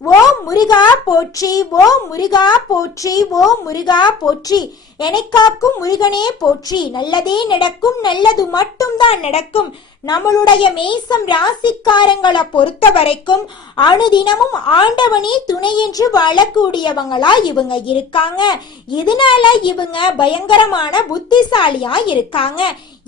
ஓ முருகா போற்றி ஓ முருகா போற்றி ஓ முருகா போற்றி. எனக்காக்கும் முருகனே போற்றி. நல்லதே நடக்கும் நல்லது மட்டும்தான் நடக்கும். நம்மளுடைய மேசம் ராசிக்காரங்களை பொறுத்த வரைக்கும் அனுதினமும் ஆண்டவனே துணை என்று வாழக்கூடியவங்களா இவங்க இருக்காங்க. இதனால இவங்க பயங்கரமான புத்திசாலியா இருக்காங்க.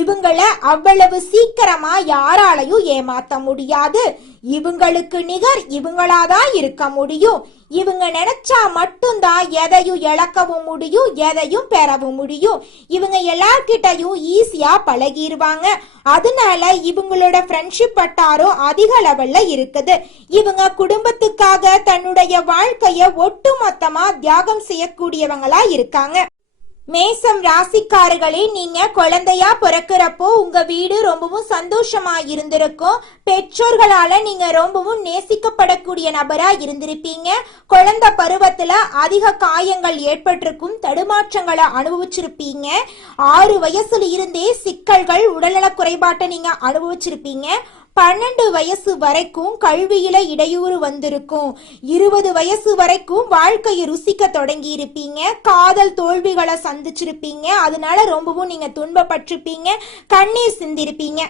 இவங்கள அவ்வளவு சீக்கிரமா யாராலையும் ஏமாத்த முடியாது. இவங்களுக்கு நிகர் இவங்களாதான் இருக்க முடியும். இவங்க நினைச்சா மட்டும்தான் எதையும் இழக்கவும் முடியும் எதையும் பெறவும் முடியும். இவங்க எல்லார்கிட்டயும் ஈஸியா பழகிடுவாங்க அதனால இவங்களோட ஃப்ரெண்ட்ஷிப் வட்டாரம் அதிக லெவல்ல இருக்குது. இவங்க குடும்பத்துக்காக தன்னுடைய வாழ்க்கைய ஒட்டுமொத்தமா தியாகம் செய்யக்கூடியவங்களா இருக்காங்க. மேசம் ராசிக்காரர்களே நீங்க குழந்தையா பிறக்கிறப்போ உங்க வீடு ரொம்பவும் சந்தோஷமா இருந்திருக்கும் பெற்றோர்களால நீங்க ரொம்பவும் நேசிக்கப்படக்கூடிய நபரா இருந்திருப்பீங்க. குழந்தை பருவத்துல அதிக காயங்கள் ஏற்பட்டிருக்கும் தடுமாற்றங்களை அனுபவிச்சிருப்பீங்க. ஆறு வயசுல இருந்தே சிக்கல்கள் உடல்நல குறைபாட்டை நீங்க அனுபவிச்சிருப்பீங்க. பன்னெண்டு வயசு வரைக்கும் கல்வியில இடையூறு வந்திருக்கும். இருபது வயசு வரைக்கும் வாழ்க்கையை ருசிக்க தொடங்கி இருப்பீங்க காதல் தோல்விகளை சந்திச்சிருப்பீங்க. அதனால ரொம்பவும் நீங்க துன்பப்பட்டிருப்பீங்க. கண்ணீர் சிந்திருப்பீங்க.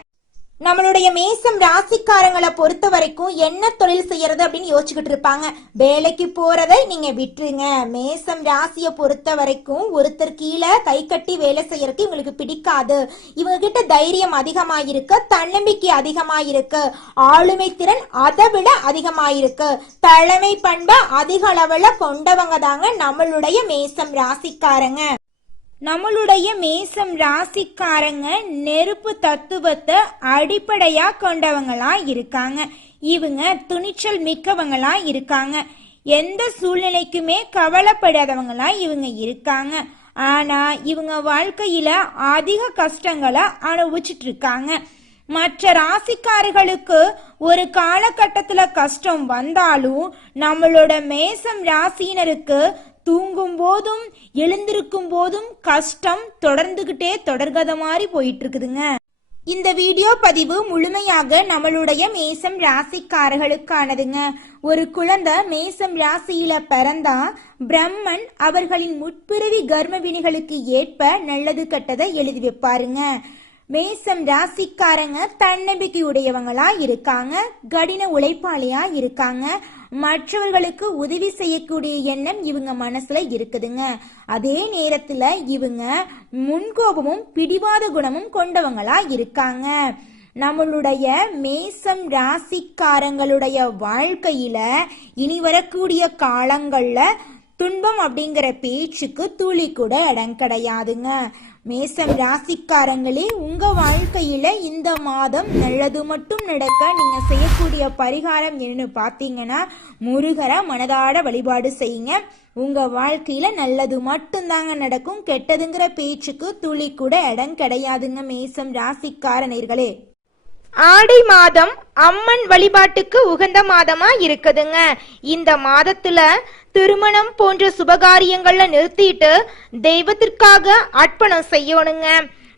நம்மளுடைய மேசம் ராசிக்காரங்களை பொறுத்த வரைக்கும் என்ன தொழில் செய்யறது அப்படின்னு யோசிச்சுக்கிட்டு இருப்பாங்க. வேலைக்கு போறதை நீங்க விட்டுருங்க. மேசம் ராசியை பொறுத்த வரைக்கும் ஒருத்தர் கீழே கை கட்டி வேலை செய்யறதுக்கு இவங்களுக்கு பிடிக்காது. இவங்க கிட்ட தைரியம் அதிகமாயிருக்கு தன்னம்பிக்கை அதிகமாயிருக்கு ஆளுமை திறன் அதை விட அதிகமாயிருக்கு. தலைமை பண்பை அதிக அளவுல கொண்டவங்க தாங்க நம்மளுடைய மேசம் ராசிக்காரங்க. நம்மளுடைய மேசம் ராசிக்காரங்க நெருப்பு தத்துவத்தை அடிப்படையா கொண்டவங்களா இருக்காங்க. இவங்க துணிச்சல் மிக்கவங்களா இருக்காங்க. எந்த சூழ்நிலைக்குமே கவலைப்படாதவங்களா இவங்க இருக்காங்க. ஆனா இவங்க வாழ்க்கையில அதிக கஷ்டங்களை அனுபவிச்சுட்டு இருக்காங்க மற்ற ராசிக்காரர்களுக்கு ஒரு காலகட்டத்தில் கஷ்டம் வந்தாலும் நம்மளோட மேசம் ராசியினருக்கு தூங்கும் போதும் எழுந்திருக்கும் போதும் கஷ்டம் தொடர்ந்துகிட்டே தொடர்கத மாதிரி போயிட்டு இருக்குதுங்க இந்த வீடியோ பதிவு முழுமையாக நம்மளுடைய மேசம் ராசிக்காரர்களுக்கானதுங்க. ஒரு குழந்தை மேசம் ராசியில பிறந்தா பிரம்மன் அவர்களின் முற்பிறவி கர்ம வினைகளுக்கு ஏற்ப நல்லது கெட்டதை எழுதி வைப்பாருங்க. மேசம் ராசிக்காரங்க தன்னம்பிக்கை உடையவங்களா இருக்காங்க கடின உழைப்பாளியா இருக்காங்க. மற்றவர்களுக்கு உதவி செய்யக்கூடிய எண்ணம் இவங்க மனசுல இருக்குதுங்க. அதே நேரத்துல இவங்க முன்கோபமும் பிடிவாத குணமும் கொண்டவங்களா இருக்காங்க. நம்மளுடைய மேசம் ராசிக்காரங்களுடைய வாழ்க்கையில இனி வரக்கூடிய காலங்கள்ல துன்பம் அப்படிங்கிற பேச்சுக்கு துளி கூட இடம் கிடையாதுங்க. மேசம் ராசிக்காரங்களே உங்க வாழ்க்கையில இந்த மாதம் நல்லது மட்டும் நடக்க நீங்க செய்யக்கூடிய பரிகாரம் என்னன்னு பார்த்தீங்கன்னா முருகரை மனதாட வழிபாடு செய்யுங்க. உங்க வாழ்க்கையில நல்லது மட்டும்தாங்க நடக்கும். கெட்டதுங்கிற பேச்சுக்கு துளி கூட இடம் கிடையாதுங்க மேசம் ராசிக்காரனர்களே. ஆடி மாதம் அம்மன் வழிபாட்டுக்கு உகந்த மாதமா இருக்குதுங்க. இந்த மாதத்துல திருமணம் போன்ற சுபகாரியங்கள்ல நிறுத்திட்டு தெய்வத்திற்காக அர்ப்பணம் செய்யணுங்க.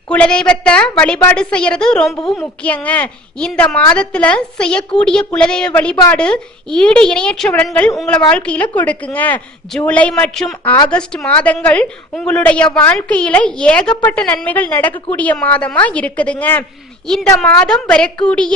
குலதெய்வத்தை வழிபாடு செய்யறது ரொம்பவும் முக்கியங்க. இந்த மாதத்துல செய்யக்கூடிய குலதெய்வ வழிபாடு ஈடு இணையற்ற பலன்கள் உங்களை வாழ்க்கையில கொடுக்குங்க. ஜூலை மற்றும் ஆகஸ்ட் மாதங்கள் உங்களுடைய வாழ்க்கையில ஏகப்பட்ட நன்மைகள் நடக்கக்கூடிய மாதமா இருக்குதுங்க. இந்த மாதம் வரக்கூடிய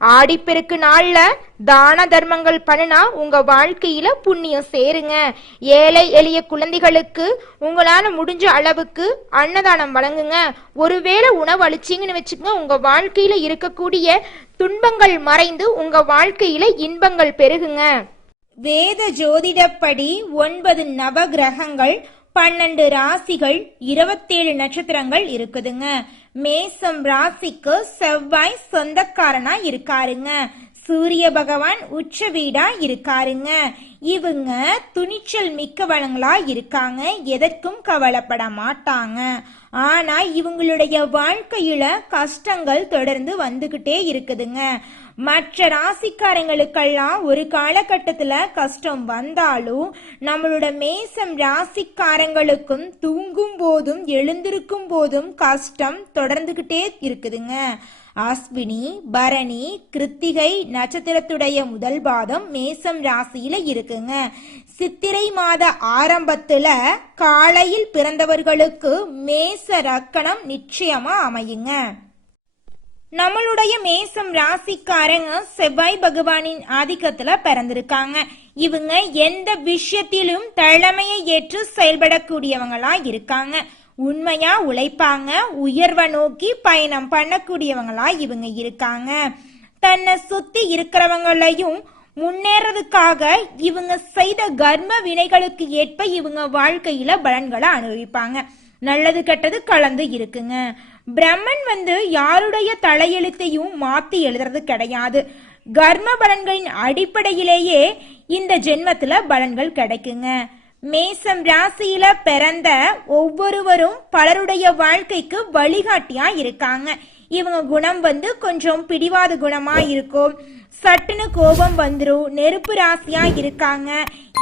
ஆடிப்பெருக்கு நாள்ல தான தர்மங்கள் பண்ணுனா உங்க வாழ்க்கையில புண்ணியம் சேருங்க. ஏழை எளிய குழந்தைகளுக்கு உங்களால முடிஞ்ச அளவுக்கு அன்னதானம் வழங்குங்க. ஒருவேளை உணவு அழிச்சிங்கன்னு வச்சுக்கோங்க உங்க வாழ்க்கையில இருக்கக்கூடிய துன்பங்கள் மறைந்து உங்க வாழ்க்கையில இன்பங்கள் பெருகுங்க. வேத ஜோதிடப்படி ஒன்பது நவகிரகங்கள் பன்னெண்டு ராசிகள் இருபத்தேழு நட்சத்திரங்கள் இருக்குதுங்க. மேசம் ராசிக்கு செவ்வாய் சொந்தக்காரனா இருக்காருங்க. சூரிய பகவான் உச்ச வீடா இருக்காருங்க. இவங்க துணிச்சல் மிக்கவங்களா இருக்காங்க. எதற்கும் கவலைப்பட மாட்டாங்க. ஆனா இவங்களுடைய வாழ்க்கையில கஷ்டங்கள் தொடர்ந்து வந்துகிட்டே இருக்குதுங்க. மற்ற ராசிக்காரங்களுக்கெல்லாம் ஒரு காலகட்டத்துல கஷ்டம் வந்தாலும் நம்மளோட மேசம் ராசிக்காரங்களுக்கும் தூங்கும் போதும் எழுந்திருக்கும் போதும் கஷ்டம் தொடர்ந்துகிட்டே இருக்குதுங்க. அஸ்வினி பரணி கிருத்திகை நட்சத்திரத்துடைய முதல் பாதம் மேசம் ராசியில இருக்குங்க. சித்திரை மாத ஆரம்பத்துல காலையில் பிறந்தவர்களுக்கு மேச ரக்கணம் நிச்சயமா அமையுங்க. நம்மளுடைய மேசம் ராசிக்காரங்க செவ்வாய் பகவானின் ஆதிக்கத்துல பிறந்திருக்காங்க. இவங்க எந்த விஷயத்திலும் தலைமையை ஏற்று செயல்படக்கூடியவங்களா இருக்காங்க. உண்மையா உழைப்பாங்க உயர்வை நோக்கி பயணம் பண்ணக்கூடியவங்களா இவங்க இருக்காங்க. தன்னை சுத்தி இருக்கிறவங்களையும் முன்னேறதுக்காக இவங்க செய்த கர்ம வினைகளுக்கு ஏற்ப இவங்க வாழ்க்கையில பலன்களை அனுபவிப்பாங்க. நல்லது கெட்டது கலந்து இருக்குங்க. பிரம்மன் வந்து யாருடைய தலையெழுத்தையும் மாத்தி எழுதுறது கிடையாது. கர்ம பலன்களின் அடிப்படையிலேயே இந்த ஜென்மத்துல பலன்கள் கிடைக்குங்க. மேசம் ராசியில பிறந்த ஒவ்வொருவரும் பலருடைய வாழ்க்கைக்கு வழிகாட்டியா இருக்காங்க. இவங்க குணம் வந்து கொஞ்சம் பிடிவாத குணமா இருக்கும். சட்டுன்னு கோபம் வந்துடும் நெருப்பு ராசியா இருக்காங்க.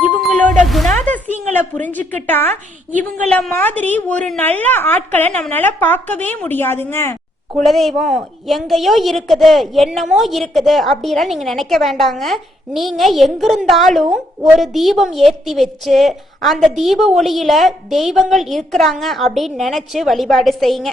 இவங்களோட குணாதிசயங்களை புரிஞ்சுக்கிட்டா இவங்கள மாதிரி ஒரு நல்ல ஆட்களை நம்மளால பார்க்கவே முடியாதுங்க. குலதெய்வம் எங்கேயோ இருக்குது என்னமோ இருக்குது அப்படிலாம் நீங்க நினைக்க வேண்டாங்க. நீங்க எங்கிருந்தாலும் ஒரு தீபம் ஏத்தி வச்சு அந்த தீப ஒளியில தெய்வங்கள் இருக்கிறாங்க அப்படின்னு நினைச்சு வழிபாடு செய்யுங்க.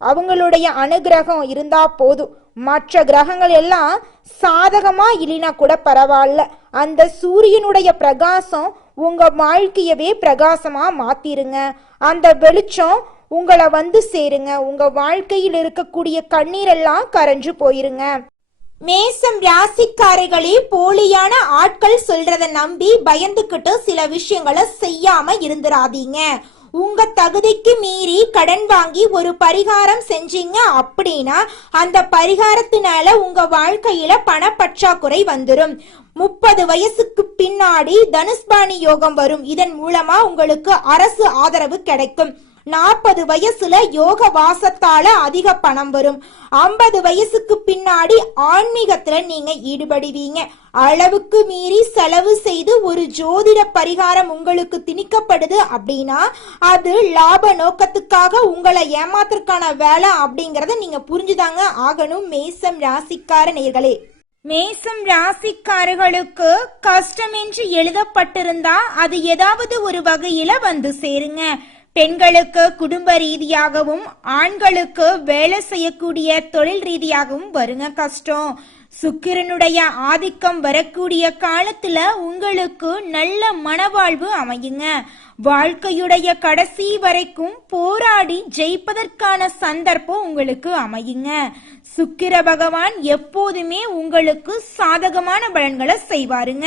அவங்களுடைய அனுகிரகம் இருந்தா போதும். மற்ற கிரகங்கள் எல்லாம் சாதகமா இல்லைனா கூட பரவாயில்ல. அந்த சூரியனுடைய பிரகாசம் உங்க வாழ்க்கையவே பிரகாசமா மாத்திருங்க. அந்த வெளிச்சம் உங்களை வந்து சேருங்க. உங்க வாழ்க்கையில் இருக்கக்கூடிய கண்ணீரெல்லாம் கரைஞ்சு போயிருங்க. மேசம் ராசிக்காரர்களே போலியான ஆட்கள் சொல்றத நம்பி பயந்துகிட்டு சில விஷயங்களை செய்யாம இருந்துராதீங்க உங்க தகுதிக்கு மீறி கடன் வாங்கி ஒரு பரிகாரம் செஞ்சீங்க அப்படின்னா அந்த பரிகாரத்தினால உங்க வாழ்க்கையில பணப்பற்றாக்குறை வந்துடும் முப்பது வயசுக்கு பின்னாடி தனுஷ்பாணி யோகம் வரும். இதன் மூலமா உங்களுக்கு அரசு ஆதரவு கிடைக்கும். நாற்பது வயசுல யோக வாசத்தால அதிக பணம் வரும். ஐம்பது வயசுக்கு பின்னாடி ஆன்மீகத்துல நீங்க ஈடுபடுவீங்க. அளவுக்கு மீறி செலவு செய்து ஒரு ஜோதிட பரிகாரம் உங்களுக்கு திணிக்கப்படுது அப்படின்னா அது லாப நோக்கத்துக்காக உங்களை ஏமாத்துறதுக்கான வேலை அப்படிங்கறத நீங்க புரிஞ்சுதாங்க ஆகணும். மேசம் ராசிக்கார நேர்களே மேசம் ராசிக்காரர்களுக்கு கஷ்டம் என்று எழுதப்பட்டிருந்தா அது ஏதாவது ஒரு வகையில வந்து சேருங்க. பெண்களுக்கு குடும்ப ரீதியாகவும் ஆண்களுக்கு வேலை செய்யக்கூடிய தொழில் ரீதியாகவும் வருங்க கஷ்டம். சுக்கிரனுடைய ஆதிக்கம் வரக்கூடிய காலத்துல உங்களுக்கு நல்ல மனவாழ்வு அமையுங்க. வாழ்க்கையுடைய கடைசி வரைக்கும் போராடி ஜெயிப்பதற்கான சந்தர்ப்பம் உங்களுக்கு அமையுங்க. சுக்கிர பகவான் எப்போதுமே உங்களுக்கு சாதகமான பலன்களை செய்வாருங்க.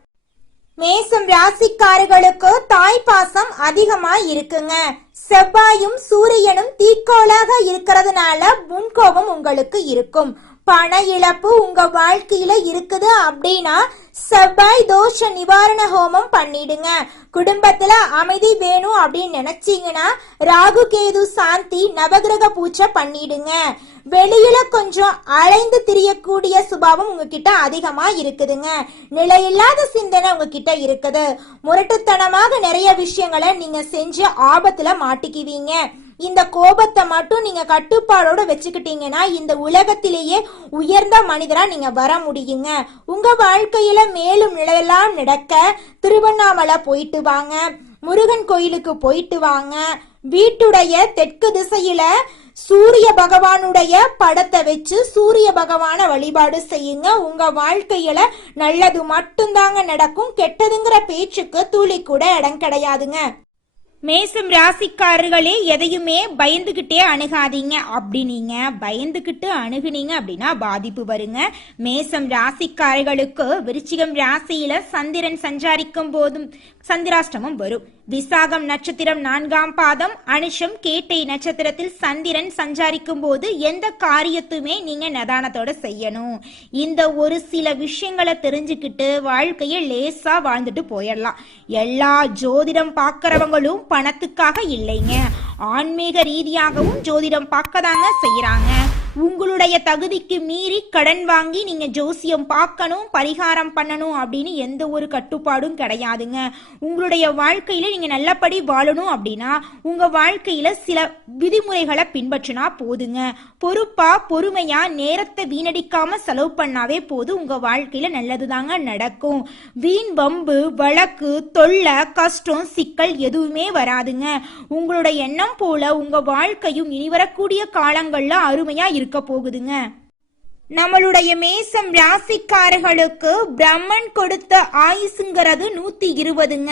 மேசம் ராசிக்காரர்களுக்கு தாய் பாசம் அதிகமா இருக்குங்க. செவ்வாயும் சூரியனும் தீக்கோளாக இருக்கிறதுனால முன்கோபம் உங்களுக்கு இருக்கும். பண இழப்பு உங்க வாழ்க்கையில இருக்குது அப்படின்னா செவ்வாய் தோஷ நிவாரண ஹோமம் பண்ணிடுங்க. குடும்பத்துல அமைதி வேணும் அப்படின்னு நினைச்சீங்கன்னா ராகு கேது சாந்தி நவகிரக பூஜை பண்ணிடுங்க. வெளியில கொஞ்சம் அலைந்து திரியக்கூடிய சுபாவம் உங்ககிட்ட அதிகமா இருக்குதுங்க. நிலையில்லாத சிந்தனை உங்ககிட்ட இருக்குது. முரட்டுத்தனமாக நிறைய விஷயங்களை நீங்க செஞ்சு ஆபத்துல மாட்டிக்குவீங்க. இந்த கோபத்தை மட்டும் நீங்க கட்டுப்பாடோட வச்சுக்கிட்டீங்கன்னா இந்த உலகத்திலேயே உயர்ந்த மனிதரா நீங்க வர முடியுங்க. உங்க வாழ்க்கையில மேலும் நிலையெல்லாம் நடக்க திருவண்ணாமலை போயிட்டு வாங்க. முருகன் கோயிலுக்கு போயிட்டு வாங்க. வீட்டுடைய தெற்கு திசையில சூரிய பகவானுடைய படத்தை வச்சு சூரிய பகவான வழிபாடு செய்யுங்க. உங்க வாழ்க்கையில நல்லது மட்டும்தாங்க நடக்கும். கெட்டதுங்கிற பேச்சுக்கு துளி கூட இடம் கிடையாதுங்க. மேசம் ராசிக்காரர்களே எதையுமே பயந்துகிட்டே அணுகாதீங்க. அப்படி நீங்க பயந்துகிட்டு அணுகுனீங்க அப்படின்னா பாதிப்பு வருங்க. மேசம் ராசிக்காரர்களுக்கு விருச்சிகம் ராசியில சந்திரன் சஞ்சாரிக்கும் போதும் சந்திராஷ்டமம் வரும். விசாகம் நட்சத்திரம் நான்காம் பாதம் அனுஷம் கேட்டை நட்சத்திரத்தில் சந்திரன் சஞ்சாரிக்கும் போது எந்த காரியத்துமே நீங்க நிதானத்தோட செய்யணும். இந்த ஒரு சில விஷயங்களை தெரிஞ்சுக்கிட்டு வாழ்க்கையை லேசா வாழ்ந்துட்டு போயிடலாம். எல்லா ஜோதிடம் பார்க்கறவங்களும் பணத்துக்காக இல்லைங்க. ஆன்மீக ரீதியாகவும் ஜோதிடம் பார்க்க தாங்க செய்யறாங்க உங்களுடைய தகுதிக்கு மீறி கடன் வாங்கி நீங்க ஜோசியம் பார்க்கணும் பரிகாரம் பண்ணணும் அப்படின்னு எந்த ஒரு கட்டுப்பாடும் கிடையாதுங்க. உங்களுடைய வாழ்க்கையில நீங்க நல்லபடி வாழணும் அப்படின்னா உங்க வாழ்க்கையில சில விதிமுறைகளை பின்பற்றினா போதுங்க. பொறுப்பா பொறுமையா நேரத்தை வீணடிக்காம செலவு பண்ணாவே போதும் உங்க வாழ்க்கையில நல்லதுதாங்க நடக்கும். வீண் வம்பு வழக்கு தொல்லை கஷ்டம் சிக்கல் எதுவுமே வராதுங்க. உங்களோட எண்ணம் போல உங்க வாழ்க்கையும் இனி வரக்கூடிய காலங்கள்ல அருமையா இருக்க போகுதுங்க. நம்மளுடைய மேசம் ராசிக்காரர்களுக்கு பிரம்மன் கொடுத்த ஆயுசுங்கிறது நூத்தி இருபதுங்க.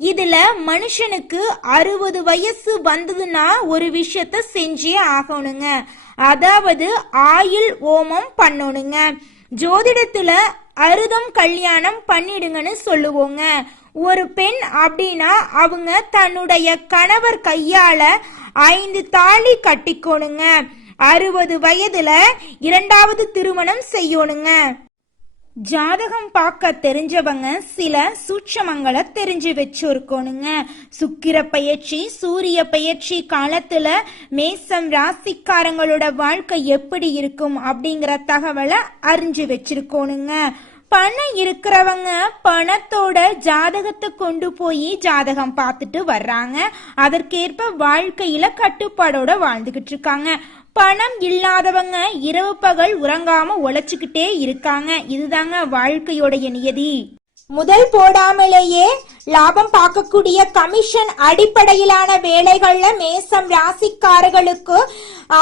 இதுல மனுஷனுக்கு அறுபது வயசு வந்ததுன்னா ஒரு விஷயத்த செஞ்சே ஆகணுங்க. அதாவது ஆயுள் ஓமம் பண்ணணுங்க. ஜோதிடத்துல அறுதம் கல்யாணம் பண்ணிடுங்கன்னு சொல்லுவோங்க. ஒரு பெண் அப்படின்னா அவங்க தன்னுடைய கணவர் கையால ஐந்து தாலி கட்டிக்கணுங்க. அறுபது வயதுல இரண்டாவது திருமணம் செய்யணுங்க. ஜாதகம் பார்க்க தெரிஞ்சவங்க சில சூட்சமங்களை தெரிஞ்சு வச்சிருக்கணுங்க. சுக்கிர பயிற்சி சூரிய பயிற்சி காலத்துல மேசம் ராசிக்காரங்களோட வாழ்க்கை எப்படி இருக்கும் அப்படிங்கிற தகவலை அறிஞ்சு வச்சிருக்கோணுங்க. பணம் இருக்கிறவங்க பணத்தோட ஜாதகத்தை கொண்டு போய் ஜாதகம் பார்த்துட்டு வர்றாங்க. அதற்கேற்ப வாழ்க்கையில கட்டுப்பாடோட வாழ்ந்துகிட்டு இருக்காங்க. பணம் இல்லாதவங்க இரவு பகல் உறங்காம உழைச்சுக்கிட்டே இருக்காங்க. இதுதாங்க வாழ்க்கையோடைய நியதி. முதல் போடாமலேயே லாபம் பார்க்கக்கூடிய கமிஷன் அடிப்படையிலான வேலைகள்ல மேசம் ராசிக்காரர்களுக்கு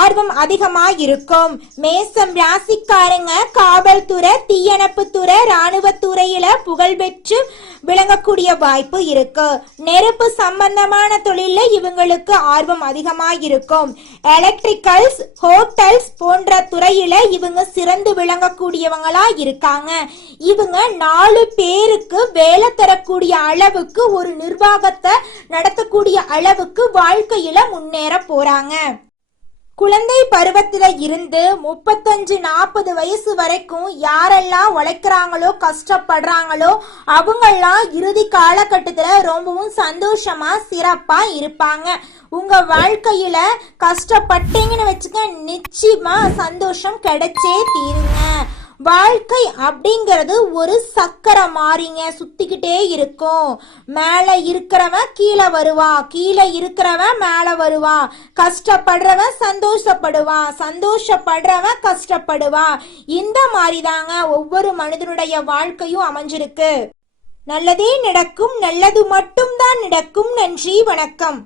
ஆர்வம் அதிகமா இருக்கும் மேசம் ராசிக்காரங்க காவல்துறை தீயணைப்புத்துறை ராணுவத்துறையில புகழ்பெற்று விளங்கக்கூடிய வாய்ப்பு இருக்கு. நெருப்பு சம்பந்தமான தொழில இவங்களுக்கு ஆர்வம் அதிகமா இருக்கும் எலக்ட்ரிக்கல்ஸ் ஹோட்டல்ஸ் போன்ற துறையில இவங்க சிறந்து விளங்கக்கூடியவங்களா இருக்காங்க. இவங்க நாலு பேருக்கு வேலை தரக்கூடிய அளவு அளவுக்கு ஒரு நிர்வாகத்தை நடத்தக்கூடிய அளவுக்கு வாழ்க்கையில முன்னேற போறாங்க. குழந்தை பருவத்துல இருந்து முப்பத்தஞ்சு நாற்பது வயசு வரைக்கும் யாரெல்லாம் உழைக்கிறாங்களோ கஷ்டப்படுறாங்களோ அவங்கெல்லாம் இறுதி காலகட்டத்துல ரொம்பவும் சந்தோஷமா சிறப்பா இருப்பாங்க. உங்க வாழ்க்கையில கஷ்டப்பட்டீங்கன்னு வச்சுக்க நிச்சயமா சந்தோஷம் கிடைச்சே தீருங்க. வாழ்க்கை அப்படிங்கிறது ஒரு சக்கரை மாறிங்க. சுத்திக்கிட்டே இருக்கும். மேல இருக்கிறவன் கீழே வருவான் கீழே இருக்கிறவன் மேல வருவான் கஷ்டப்படுறவன் சந்தோஷப்படுவான். சந்தோஷப்படுறவன் கஷ்டப்படுவான். இந்த மாதிரி தாங்க ஒவ்வொரு மனிதனுடைய வாழ்க்கையும் அமைஞ்சிருக்கு. நல்லதே நடக்கும். நல்லது மட்டும்தான் நடக்கும் நன்றி வணக்கம்.